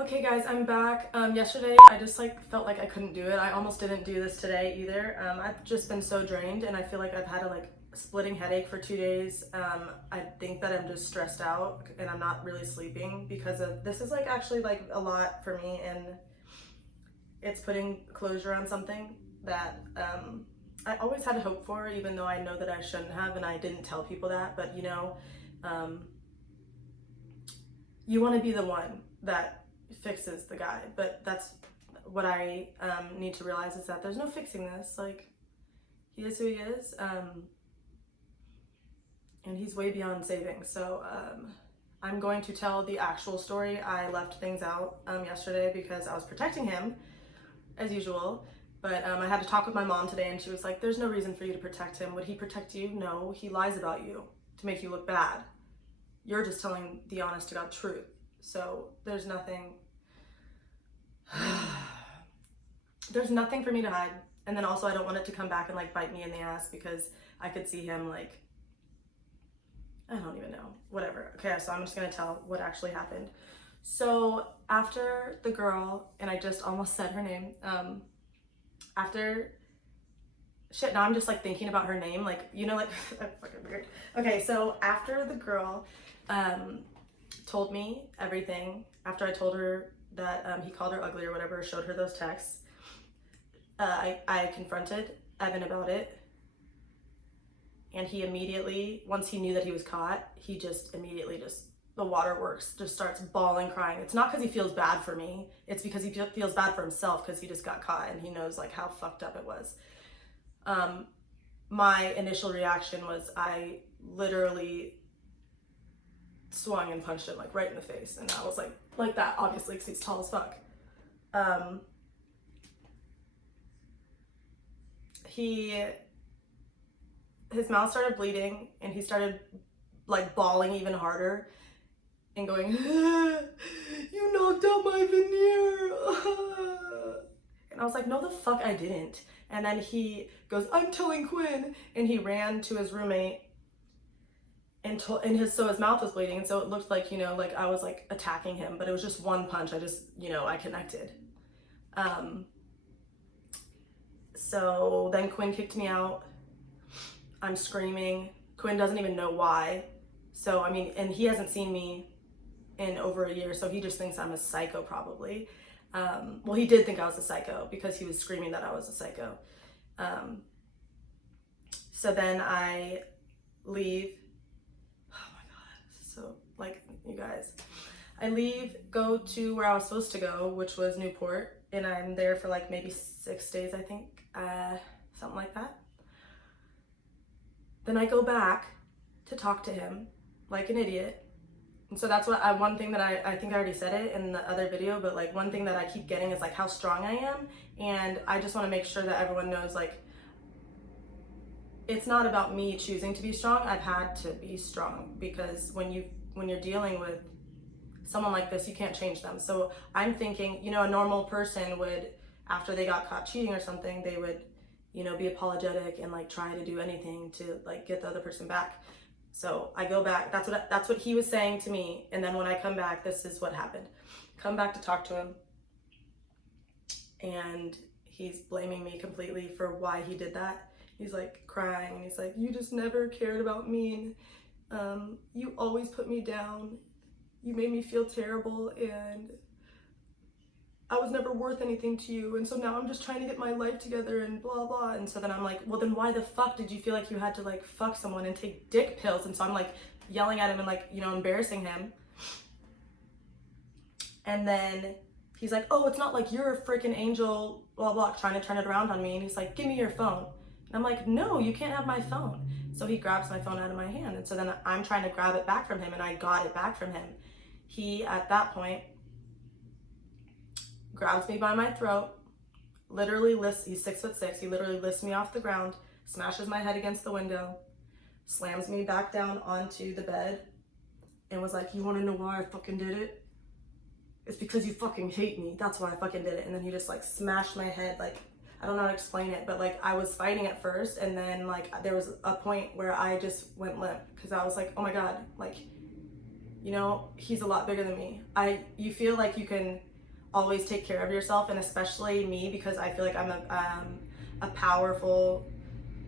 Okay guys, I'm back. Yesterday I just felt like I couldn't do it. I almost didn't do this today either. I've just been so drained and I feel like I've had a splitting headache for 2 days. I think that I'm just stressed out and I'm not really sleeping because of this is actually a lot for me, and it's putting closure on something that I always had hope for, even though I know that I shouldn't have, and I didn't tell people that. But um, you want to be the one that fixes the guy, but that's what I need to realize, is that there's no fixing this. He is who he is, and he's way beyond saving. So I'm going to tell the actual story. I left things out yesterday because I was protecting him as usual, but I had to talk with my mom today, and she was like, there's no reason for you to protect him. Would he protect you? No, he lies about you to make you look bad. You're just telling the honest to God truth. So there's nothing there's nothing for me to hide. And then also I don't want it to come back and bite me in the ass, because I could see him I don't even know, whatever. Okay, so I'm just gonna tell what actually happened. So after the girl, and I just almost said her name, after shit, now I'm just thinking about her name, fucking weird. Okay, so after the girl told me everything, after I told her that he called her ugly or whatever, showed her those texts, I confronted Evan about it, and he immediately, once he knew that he was caught, he just immediately the waterworks, just starts bawling, crying. It's not because he feels bad for me, it's because he feels bad for himself, because he just got caught and he knows how fucked up it was. My initial reaction was I literally swung and punched him right in the face, and I was like that, obviously, because he's tall as fuck. His mouth started bleeding, and he started bawling even harder and going, you knocked out my veneer. And I was like, no the fuck I didn't. And then he goes, I'm telling Quinn, and he ran to his roommate and so his mouth was bleeding, and so it looked like I was attacking him, but it was just one punch. I just I connected. So then Quinn kicked me out. I'm screaming. Quinn doesn't even know why. So I mean, and he hasn't seen me in over a year, so he just thinks I'm a psycho probably. Well, he did think I was a psycho because he was screaming that I was a psycho. So then I leave. So you guys, I leave, go to where I was supposed to go, which was Newport, and I'm there for maybe 6 days, I think, something like that. Then I go back to talk to him like an idiot. And so that's what one thing that I think I already said it in the other video, but one thing that I keep getting is how strong I am. And I just want to make sure that everyone knows it's not about me choosing to be strong. I've had to be strong, because when you're dealing with someone like this, you can't change them. So I'm thinking, a normal person would, after they got caught cheating or something, they would, be apologetic and try to do anything to get the other person back. So I go back. That's what he was saying to me. And then when I come back, this is what happened. Come back to talk to him, and he's blaming me completely for why he did that. He's crying, and he's like, you just never cared about me, and you always put me down. You made me feel terrible, and I was never worth anything to you, and so now I'm just trying to get my life together and blah blah. And so then I'm like, well then why the fuck did you feel like you had to fuck someone and take dick pills? And so I'm yelling at him and embarrassing him. And then he's like, oh, it's not like you're a freaking angel, blah blah, trying to turn it around on me. And he's like, give me your phone. And I'm like, no, you can't have my phone. So he grabs my phone out of my hand. And so then I'm trying to grab it back from him, and I got it back from him. He, at that point, grabs me by my throat, literally he's 6'6", he literally lifts me off the ground, smashes my head against the window, slams me back down onto the bed, and was like, you wanna know why I fucking did it? It's because you fucking hate me. That's why I fucking did it. And then he just smashed my head. I don't know how to explain it, but I was fighting at first, and then there was a point where I just went limp, because I was like, oh my God, he's a lot bigger than me. You feel like you can always take care of yourself, and especially me, because I feel like I'm a powerful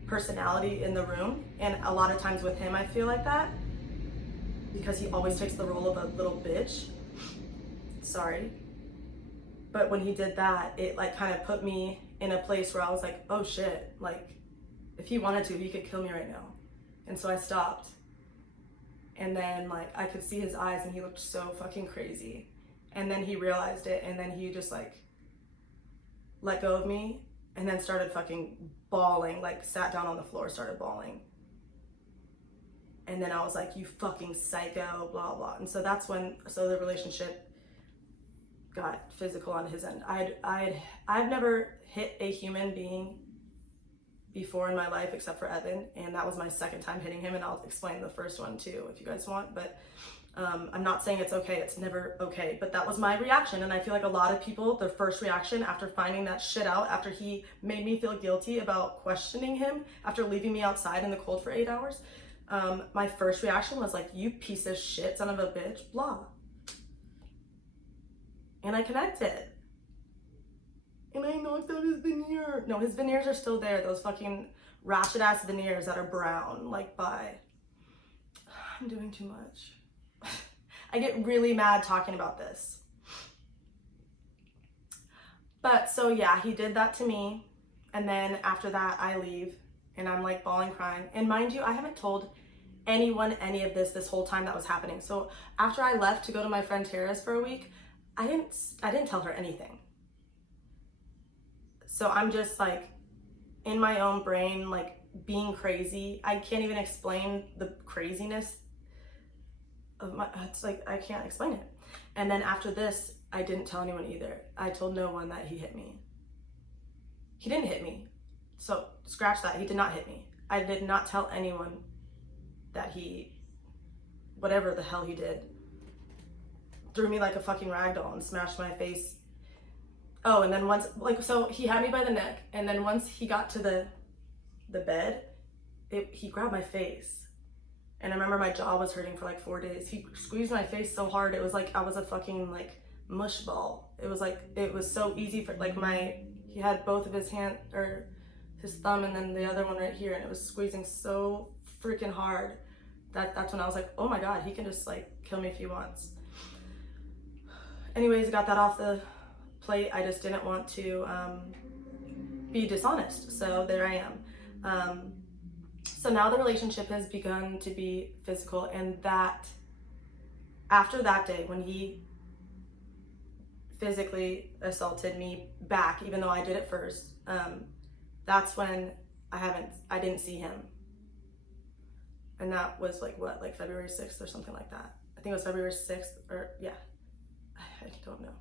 personality in the room, and a lot of times with him I feel like that because he always takes the role of a little bitch. Sorry. But when he did that, it like kind of put me in a place where I was like, oh shit, like if he wanted to, he could kill me right now. And so I stopped. And then like I could see his eyes and he looked so fucking crazy. And then he realized it, and then he just like let go of me and then started fucking bawling, like sat down on the floor, started bawling. And then I was like, you fucking psycho, blah, blah. And so that's when, so the relationship got physical on his end. I've never hit a human being before in my life except for Evan, and that was my second time hitting him, and I'll explain the first one too if you guys want. But I'm not saying it's okay, it's never okay, but that was my reaction. And I feel like a lot of people, their first reaction after finding that shit out, after he made me feel guilty about questioning him after leaving me outside in the cold for 8 hours, my first reaction was like, you piece of shit, son of a bitch, blah. And I connected. And I knocked out his veneer. No, his veneers are still there. Those fucking ratchet ass veneers that are brown, like by, I'm doing too much. I get really mad talking about this. But so yeah, he did that to me. And then after that, I leave and I'm like bawling, crying. And mind you, I haven't told anyone any of this whole time that was happening. So after I left to go to my friend Tara's for a week, I didn't tell her anything. So I'm just like in my own brain, like being crazy. I can't even explain the craziness of my, it's like, I can't explain it. And then after this, I didn't tell anyone either. I told no one that he hit me. He didn't hit me. So scratch that, he did not hit me. I did not tell anyone that he, whatever the hell he did, threw me like a fucking ragdoll and smashed my face. Oh, and then once, like, so he had me by the neck, and then once he got to the bed, he grabbed my face. And I remember my jaw was hurting for like 4 days. He squeezed my face so hard, it was like I was a fucking like mush ball. It was like, it was so easy for like he had both of his hand, or his thumb, and then the other one right here, and it was squeezing so freaking hard that's when I was like, oh my God, he can just like kill me if he wants. Anyways, got that off the plate. I just didn't want to be dishonest, so there I am. So now the relationship has begun to be physical, and that after that day when he physically assaulted me back, even though I did it first, that's when I didn't see him. And that was like what, like February 6th or something like that. I think it was February 6th, or yeah, I don't know.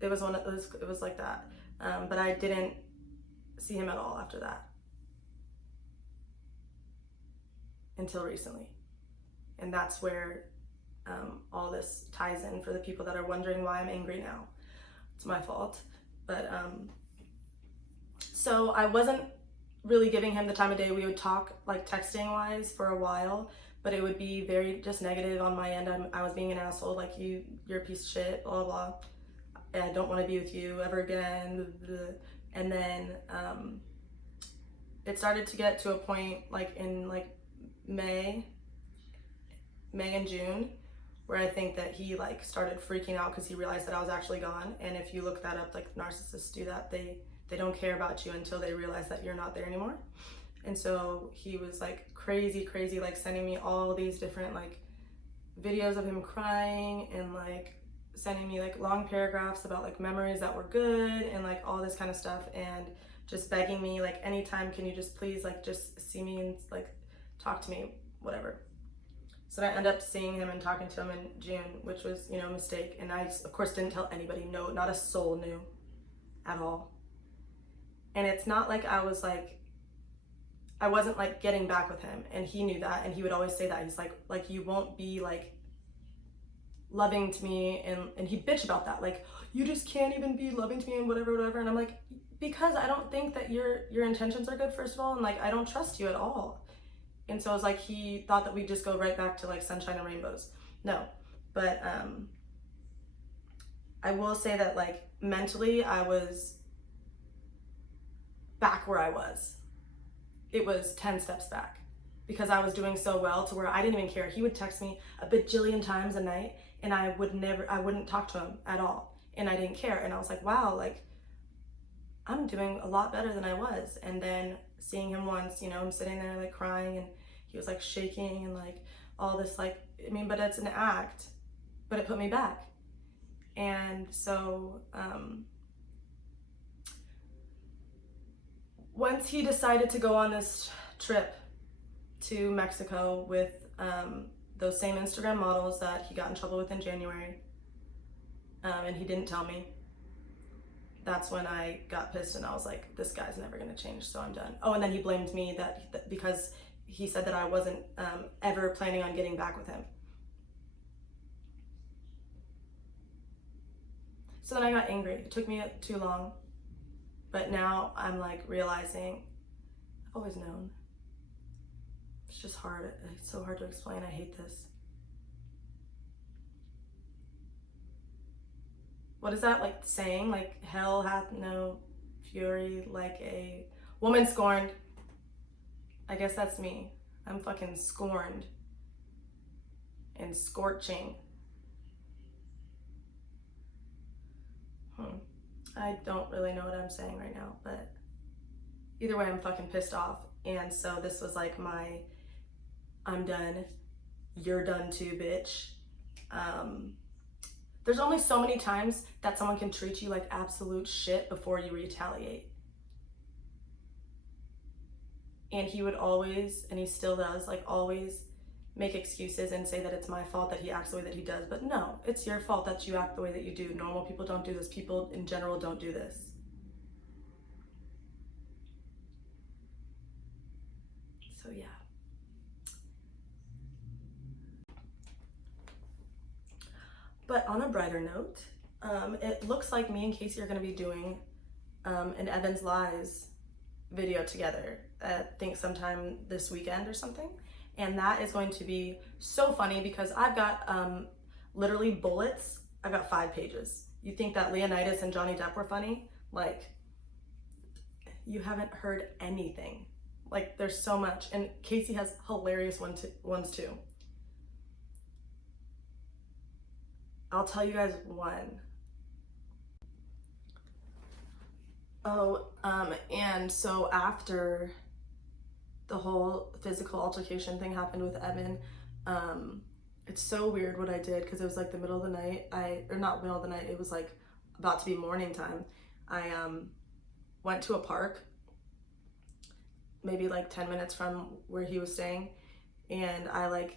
It was it was like that. But I didn't see him at all after that. Until recently. And that's where all this ties in for the people that are wondering why I'm angry now. It's my fault. But so I wasn't really giving him the time of day. We would talk like texting wise for a while, but it would be very just negative on my end. I was being an asshole, like you're a piece of shit, blah, blah, blah. I don't want to be with you ever again. And then it started to get to a point like in like May and June, where I think that he like started freaking out because he realized that I was actually gone. And if you look that up, like narcissists do that, they don't care about you until they realize that you're not there anymore. And so he was like crazy, like sending me all these different like videos of him crying, and like sending me like long paragraphs about like memories that were good and like all this kind of stuff, and just begging me like, anytime, can you just please like just see me and like talk to me, whatever. So I ended up seeing him and talking to him in June, which was, you know, a mistake. And I, of course, didn't tell anybody. No, not a soul knew at all. And it's not like I wasn't like getting back with him, and he knew that, and he would always say that. He's like you won't be like loving to me, and he'd bitch about that, like, you just can't even be loving to me and whatever. And I'm like, because I don't think that your intentions are good, first of all, and like I don't trust you at all. And so it was like he thought that we'd just go right back to like sunshine and rainbows. No, but I will say that like mentally I was back where I was. It was 10 steps back because I was doing so well to where I didn't even care. He would text me a bajillion times a night and I wouldn't talk to him at all. And I didn't care. And I was like, wow, like I'm doing a lot better than I was. And then seeing him once, you know, I'm sitting there like crying and he was like shaking and like all this, like, I mean, but it's an act, but it put me back. And so, once he decided to go on this trip to Mexico with those same Instagram models that he got in trouble with in January, and he didn't tell me, that's when I got pissed and I was like, this guy's never gonna change, so I'm done. Oh, and then he blamed me that because he said that I wasn't ever planning on getting back with him. So then I got angry. It took me too long. But now I'm like realizing, I've always known. It's just hard. It's so hard to explain. I hate this. What is that like saying? Like hell hath no fury like a woman scorned. I guess that's me. I'm fucking scorned and scorching. I don't really know what I'm saying right now, but either way, I'm fucking pissed off. And so this was like my, I'm done, you're done too, bitch. There's only so many times that someone can treat you like absolute shit before you retaliate. And he would always, and he still does, like always make excuses and say that it's my fault that he acts the way that he does. But no, it's your fault that you act the way that you do. Normal people don't do this. People in general don't do this. So yeah. But on a brighter note, it looks like me and Casey are going to be doing an Evans Lies video together, I think sometime this weekend or something. And that is going to be so funny because I've got literally bullets. I've got 5 pages. You think that Leonidas and Johnny Depp were funny? Like, you haven't heard anything. Like, there's so much. And Casey has hilarious ones too. I'll tell you guys one. Oh, and so after the whole physical altercation thing happened with Evan, it's so weird what I did because it was like the middle of the night. Or not middle of the night, it was like about to be morning time. I went to a park, maybe like 10 minutes from where he was staying, and I like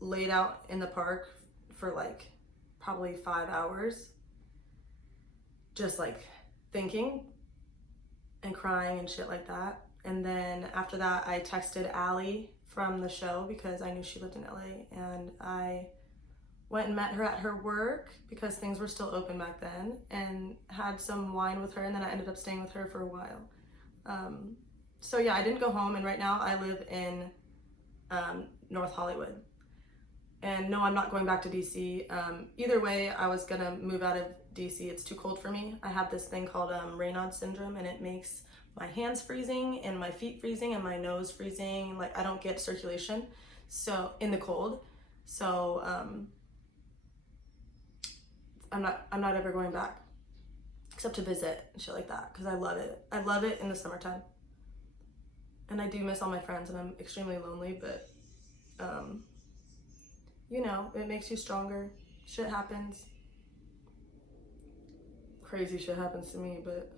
laid out in the park for like probably 5 hours, just like thinking and crying and shit like that. And then after that, I texted Allie from the show because I knew she lived in LA, and I went and met her at her work because things were still open back then, and had some wine with her, and then I ended up staying with her for a while. So yeah, I didn't go home, and right now I live in North Hollywood. And no, I'm not going back to DC. Either way, I was gonna move out of DC. It's too cold for me. I have this thing called Raynaud syndrome, and it makes my hands freezing and my feet freezing and my nose freezing. Like, I don't get circulation so in the cold. So I'm not ever going back except to visit and shit like that because I love it. I love it in the summertime. And I do miss all my friends, and I'm extremely lonely, but you know, it makes you stronger. Shit happens. Crazy shit happens to me, but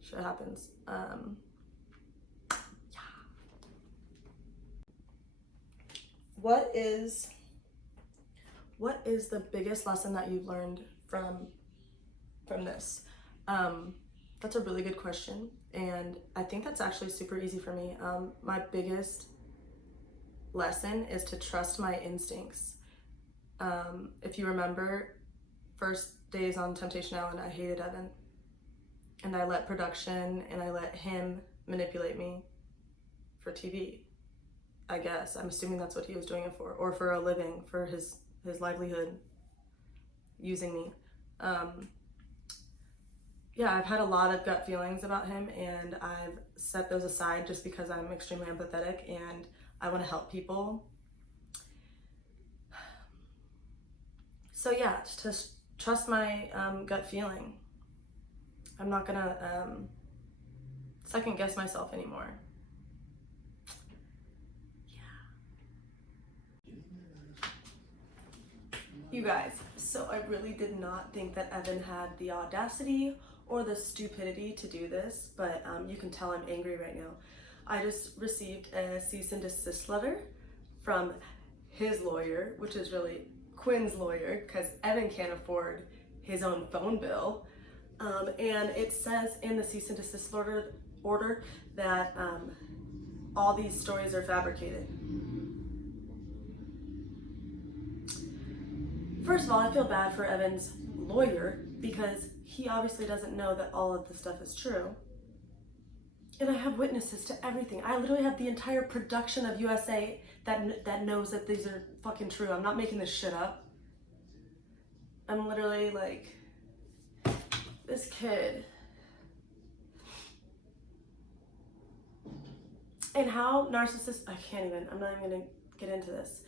shit happens. Yeah. What is the biggest lesson that you've learned from this? That's a really good question, and I think that's actually super easy for me. My biggest lesson is to trust my instincts. If you remember, first days on Temptation Island, I hated Evan, and I let production and I let him manipulate me for TV. I guess I'm assuming that's what he was doing it for, or for a living, for his livelihood. using me. Yeah, I've had a lot of gut feelings about him, and I've set those aside just because I'm extremely empathetic and I want to help people. So yeah, just trust my gut feeling. I'm not gonna second guess myself anymore. You guys, so I really did not think that Evan had the audacity or the stupidity to do this, but you can tell I'm angry right now. I just received a cease and desist letter from his lawyer, which is really Quinn's lawyer, because Evan can't afford his own phone bill. And it says in the cease and desist order that all these stories are fabricated. First of all, I feel bad for Evan's lawyer because he obviously doesn't know that all of this stuff is true. And I have witnesses to everything. I literally have the entire production of USA that knows that these are fucking true. I'm not making this shit up. I'm literally like, this kid. And how narcissist, I'm not even gonna get into this.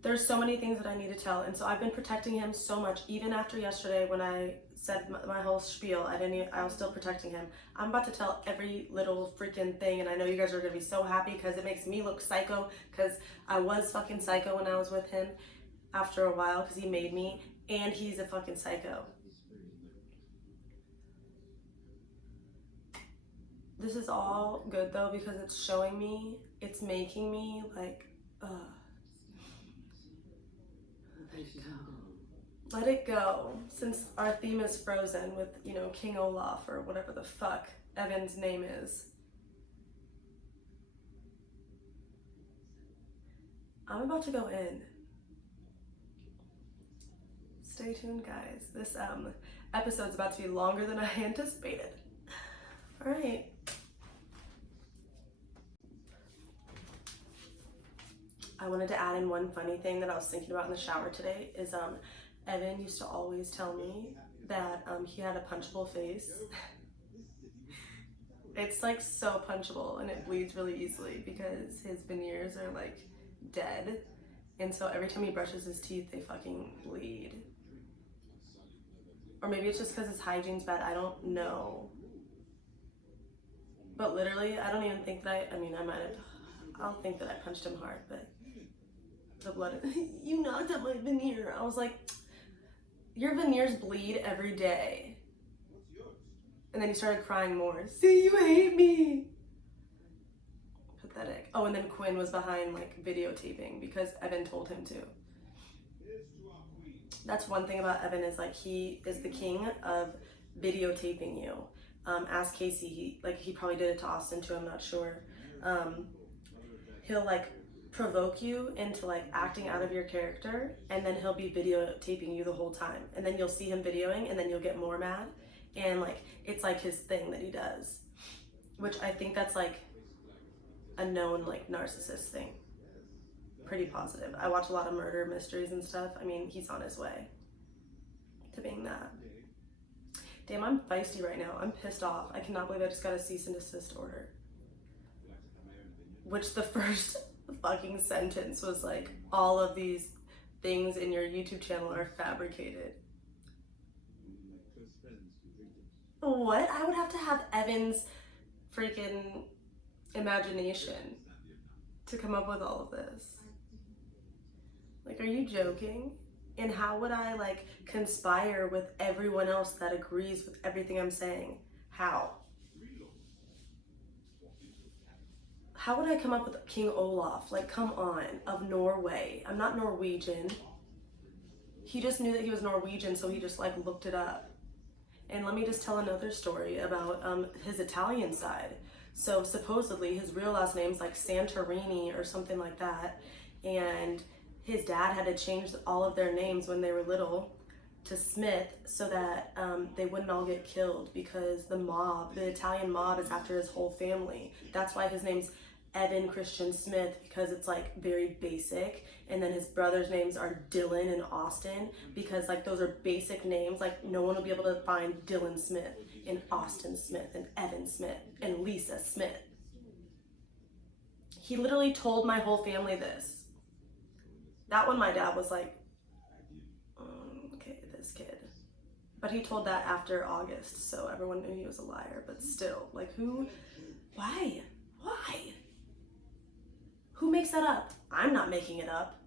There's so many things that I need to tell, and so I've been protecting him so much. Even after yesterday when I said my whole spiel, I was still protecting him. I'm about to tell every little freaking thing, and I know you guys are gonna be so happy because it makes me look psycho, because I was fucking psycho when I was with him after a while because he made me, and he's a fucking psycho. This is all good though because it's showing me, it's making me like, let it go. Since our theme is Frozen with, you know, King Olaf or whatever the fuck Evan's name is. I'm about to go in. Stay tuned, guys. This episode's about to be longer than I anticipated. All right. I wanted to add in one funny thing that I was thinking about in the shower today is Evan used to always tell me that he had a punchable face. It's like so punchable and it bleeds really easily because his veneers are like dead. And so every time he brushes his teeth, they fucking bleed. Or maybe it's just because his hygiene's bad, I don't know. But literally, I don't even think that I don't think that I punched him hard, but the blood, you knocked out my veneer. I was like, your veneers bleed every day. And then he started crying more. See, you hate me. Pathetic. Oh, and then Quinn was behind like videotaping because Evan told him to. That's one thing about Evan is like he is the king of videotaping you. Ask Casey, he probably did it to Austin too, I'm not sure. He'll like provoke you into like acting out of your character, and then he'll be videotaping you the whole time, and then you'll see him videoing and then you'll get more mad, and like it's like his thing that he does, which I think that's like a known like narcissist thing. Pretty positive. I watch a lot of murder mysteries and stuff. I mean, he's on his way to being that. Damn, I'm feisty right now. I'm pissed off. I cannot believe I just got a cease and desist order. Which the first fucking sentence was like, all of these things in your YouTube channel are fabricated. What? I would have to have Evan's freaking imagination to come up with all of this. Like, are you joking? And how would I like conspire with everyone else that agrees with everything I'm saying? How? How would I come up with King Olaf? Like, come on, of Norway. I'm not Norwegian. He just knew that he was Norwegian, so he just like looked it up. And let me just tell another story about his Italian side. So supposedly his real last name's like Santorini or something like that. And his dad had to change all of their names when they were little to Smith so that they wouldn't all get killed, because the Italian mob is after his whole family. That's why his name's Evan Christian Smith because it's like very basic, and then his brother's names are Dylan and Austin because like those are basic names. Like no one will be able to find Dylan Smith and Austin Smith and Evan Smith and Lisa Smith. He literally told my whole family this. That one my dad was like, okay, this kid. But he told that after August, so everyone knew he was a liar. But still, like who, why? Who makes that up? I'm not making it up.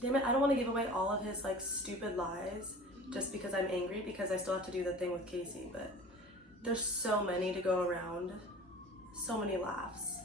Damn it, I don't want to give away all of his like stupid lies just because I'm angry, because I still have to do the thing with Casey, but there's so many to go around. So many laughs.